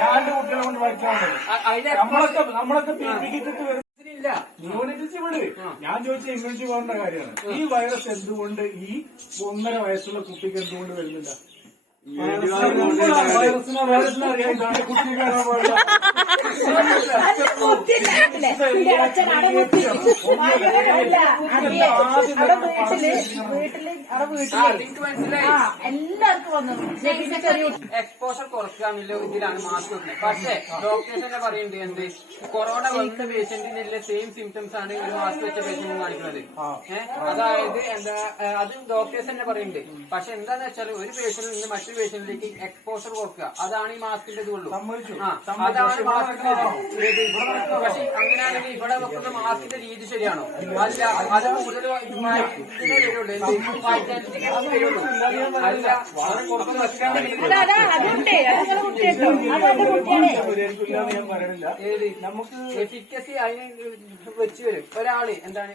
ഞാൻ കുട്ടികളെ കൊണ്ട് പഠിക്കാൻ നമ്മളൊക്കെ ന്യൂണിറ്റിച്ച് വിട്. ഞാൻ ചോദിച്ച ഇമ്മ്യൂണിറ്റി പവറിന്റെ കാര്യമാണ്. ഈ വൈറസ് എന്തുകൊണ്ട് ഈ 1.5 വയസ്സുള്ള കുട്ടിക്ക് എന്തുകൊണ്ട് വരുന്നില്ല? വൈറസിനെ അറിയാം. കുട്ടിക്ക് വരാൻ പാടില്ല. എക്സ്പോഷർ കുറയ്ക്കാന്നുള്ള ഇതിലാണ് മാസ്ക് വെക്കുന്നത്. പക്ഷേ ഡോക്ടേഴ്സ് തന്നെ പറയുന്നുണ്ട് എന്ത് കൊറോണ വന്ന പേഷ്യന്റിനുള്ള സെയിം സിംറ്റംസ് ആണ് ഒരു മാസ്ക് വെച്ച പേഷ്യന്റ് കാണിക്കുന്നത്. അതായത് എന്താ അത് ഡോക്ടേഴ്സ് തന്നെ പറയുന്നുണ്ട്. പക്ഷെ എന്താന്ന് വെച്ചാൽ ഒരു പേഷ്യന്റിൽ നിന്ന് മറ്റൊരു പേഷ്യന്റിലേക്ക് എക്സ്പോഷർ കുറക്കുക, അതാണ് ഈ മാസ്കിന്റെ ഇതുള്ളൂ. അതാണ് മാസ്കിന്റെ. പക്ഷെ അങ്ങനെയാണെങ്കിൽ ഇവിടെ വെക്കുന്ന മാസ്കിന്റെ രീതി ശരിയാണോ? അല്ല, അത് കൂടുതൽ ഇതിനെ വരുള്ളൂ. അല്ല, പുറത്ത് വെക്കാൻ എഫിക്കസി അതിന് വെച്ച് വരും. ഒരാള് എന്താണ്